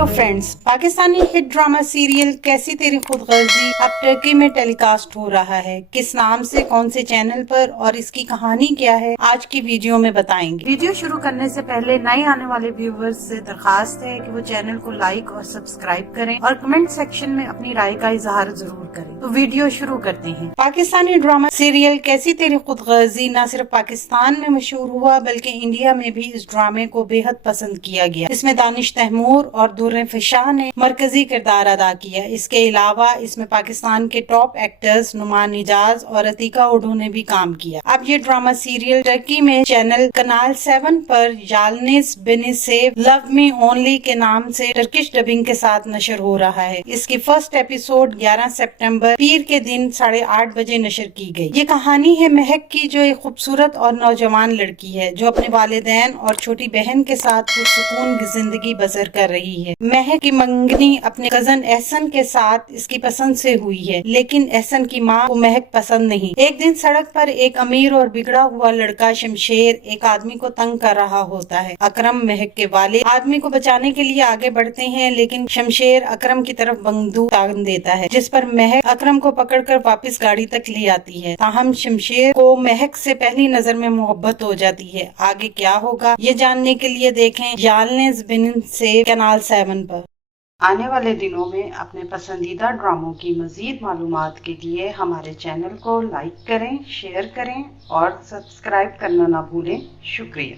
तो friends, Pakistani hit drama serial कैसी तेरी खुदगर्जी अब टर्की में टेलीकास्ट हो रहा है। किस नाम से, कौन से चैनल पर और इसकी कहानी क्या है, आज की वीडियो में बताएंगे। वीडियो शुरू करने से पहले नए आने वाले व्यूवर्स से दरखास्त है कि वो चैनल को लाइक और सब्सक्राइब करें और कमेंट सेक्शन में अपनी राय का इजहार जरूर करें। तो वीडियो शुरू करते हैं। पाकिस्तानी ड्रामा सीरियल कैसी तेरी खुदगर्जी न सिर्फ पाकिस्तान में मशहूर हुआ बल्कि इंडिया में भी इस ड्रामे को बेहद पसंद किया गया। इसमें दानिश तैमूर और दुर्र फिशा ने मरकजी किरदार अदा किया। इसके अलावा इसमें पाकिस्तान के टॉप एक्टर्स नुमान इजाज और अतीका उर्दू ने भी काम किया। अब ये ड्रामा सीरियल टर्की में चैनल कनाल 7 पर यालनिस बिनी सेव लव मी ओनली के नाम से टर्किश डबिंग के साथ नशर हो रहा है। इसकी फर्स्ट एपिसोड 11 सितंबर पीर के दिन 8:30 बजे नशर की गई। ये कहानी है महक की, जो एक खूबसूरत और नौजवान लड़की है जो अपने वालिदैन और छोटी बहन के साथ पुरसुकून जिंदगी बसर कर रही है। महक की मंगनी अपने कजन एहसन के साथ इसकी पसंद से हुई है, लेकिन एहसन की माँ को महक पसंद नहीं। एक दिन सड़क पर एक अमीर और बिगड़ा हुआ लड़का शमशेर एक आदमी को तंग कर रहा होता है। अकरम महक के वालिद आदमी को बचाने के लिए आगे बढ़ते हैं, लेकिन शमशेर अकरम की तरफ बंदूक तान देता है, जिस पर महक अकरम को पकड़कर वापस गाड़ी तक ले आती है। ताहम शमशेर को महक से पहली नजर में मोहब्बत हो जाती है। आगे क्या होगा ये जानने के लिए देखें यालनिस बिनी सेव कनाल 7 पर। आने वाले दिनों में अपने पसंदीदा ड्रामों की मजीद मालूमात के लिए हमारे चैनल को लाइक करें, शेयर करें और सब्सक्राइब करना ना भूलें। शुक्रिया।